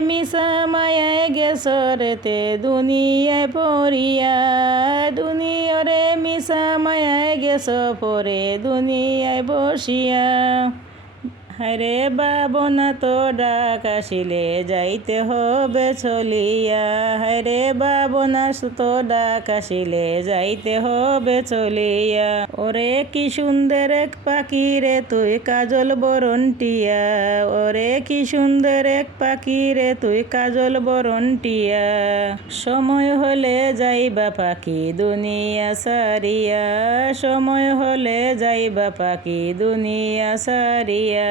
মিশা মায়ায় গেছরেতে দুনিয়ায় পড়িয়া। দুনিয়রে মিশামায় গেছ পরে দুনিয়ায় বসিয়া। হায়রে বাবনা তো ডাক আসিলে, যাইতে হবে চলিয়া। হায়রে বাবনা তো ডাক আসিলে, যাইতে হবে চলিয়া। ওরে কি সুন্দর এক পাখি রে তুই কাজল বরন্টিয়া ওরে কি সুন্দর এক পাখি রে তুই কাজল বরন্টিয়া সময় হলে যাইবা পাখি দুনিয়া সারিয়া। সময় হলে যাইবা পাখি দুনিয়া সারিয়া।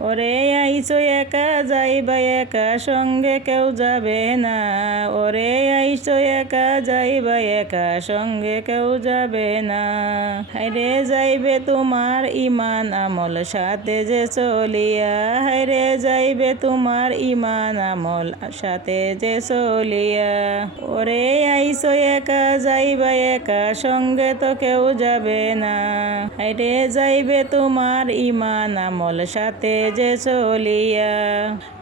ওরে আইসো একা যাইবা একা, সঙ্গে কেউ যাবে না। ওরে আইসো একা যাইবা একা, সঙ্গে কেউ যাবে না। হাইরে যাইবে তোমার ইমান আমল, সাথে যে চলিয়া। হাইরে যাইবে তোমার ইমান আমল, সাথে যে চলিয়া। ওরে আইসো একা যাইবা একা, সঙ্গে তো কেউ যাবে না। হাইরে যাইবে তোমার ইমান আমল, সাথে যে চলিয়া।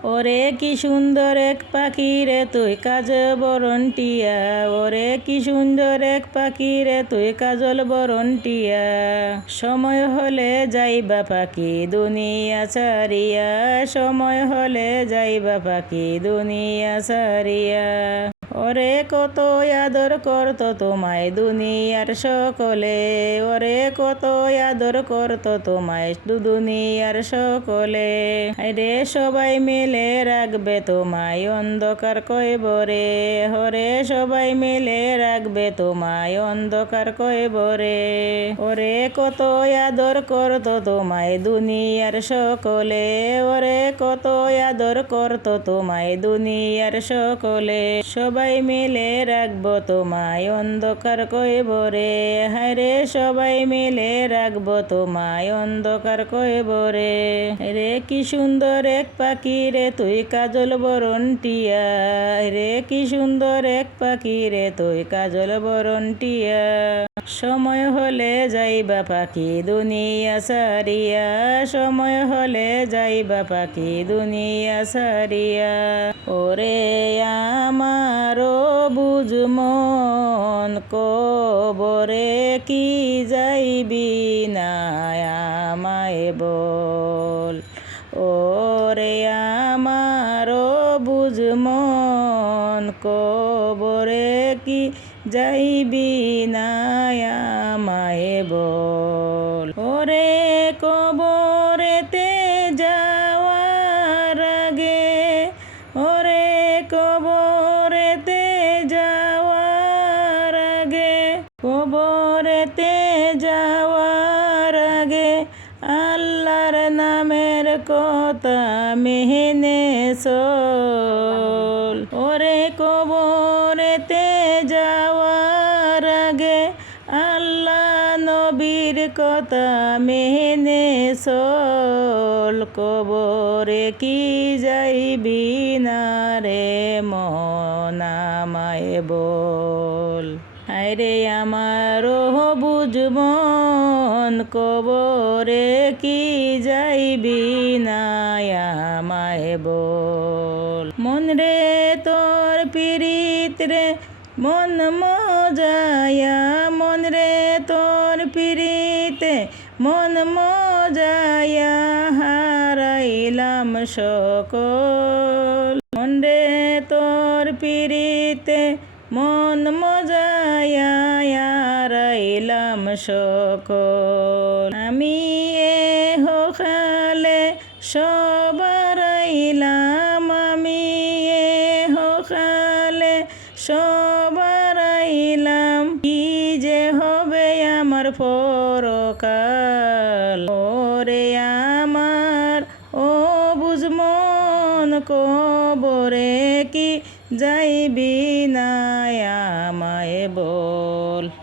ওরে কি সুন্দর এক পাখি রে, তুই কাজ বরন্টিয়া ওরে কি সুন্দর এক পাখি রে, তুই কাজল বরন্টিয়া সময় হলে যাইবা পাখি দুনিয়া ছাড়িয়া। সময় হলে যাইবা পাখি দুনিয়া ছাড়িয়া। ওরে কত আদর করত তোমায় দুনিয়ার সকলে। ওরে কত আদর করত তোমায় দুনিয়ার সকলে। রে সবাই মিলে রাখবে তোমায় অন্ধকার কইবরে হরে সবাই মিলে রাখবে তোমায় অন্ধকার কইবরে ওরে কত আদর করত তোমায় দুনিয়ার সকলে। ওরে কত আদর করত তোমায় দুনিয়ার সকলে। সবাই মিলে রাখব তোমায় অন্ধকার কইবরে হায়রে সবাই মিলে রাখব তোমায় অন্ধকার কইবরে রে রে, কি সুন্দর এক পাখি রে, তুই কাজল বরণ টিয়া রে, কি সুন্দর এক পাখি রে, তুই কাজল বরণ টিয়া সময় হলে যাইবা পাখি, দুনিয়া সারিয়া সময় হলে যাইবা পাখি, দুনিয়া সারিয়া ওরে আমারও বুঝমন কবরে কি যাইবি না আমায় বল। ওরে আমারও বুঝমন কবরে কি যাইবি না আমায় বল। কথা মেহনে সোল। ওরে কবরেতে যাওয়ার আগে আল্লাহ নবীর কথা মেহনে সোল। কবরে কি যাইবি না রে মনামায় বল। আরে আমারও বুঝমন কবরে কি যাইবি না আমায় বল। মন রে তোর পিরিত রে, মন মজায়া। মন রে তোর পিরিতে মন মজায়া। হারাইলাম সকল। মন রে তোর পিরিতে মন মজায়া হারাইলাম সকল। আমি এ হোখালে সবারাইলাম আমি এ হোখালে সবারাইলাম কি যে হবে আমার পরকাল? ওরে আমার ও বুঝমন কবরে কি যাইবি না আমায় বল।